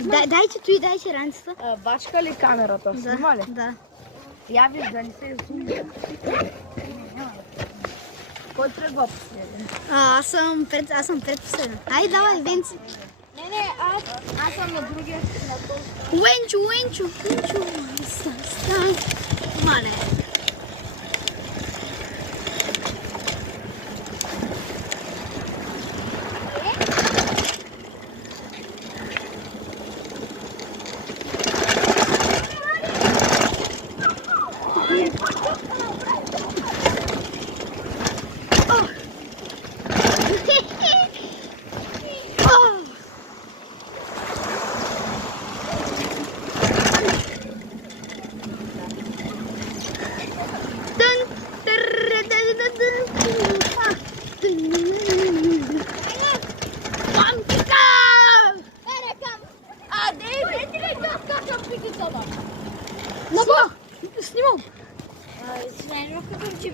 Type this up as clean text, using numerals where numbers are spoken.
Дайте раницата. Бачка ли камерата? Снима ли? Да. Я виж да не се зумира. Кой тръгва последен? Аз съм предпоследен. Айде, давай, Венци. Не, аз съм на другия. Уенчо. Стань. Мале. Снимам.